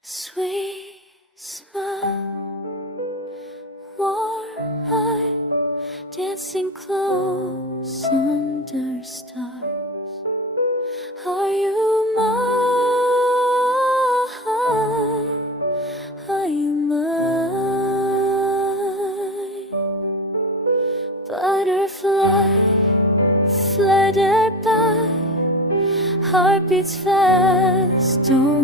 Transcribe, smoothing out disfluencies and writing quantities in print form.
Sweet smile, warm eye, dancing close under stars. Are you mine? Are you mine? Butterfly, flutter by, heart beats fast. Don't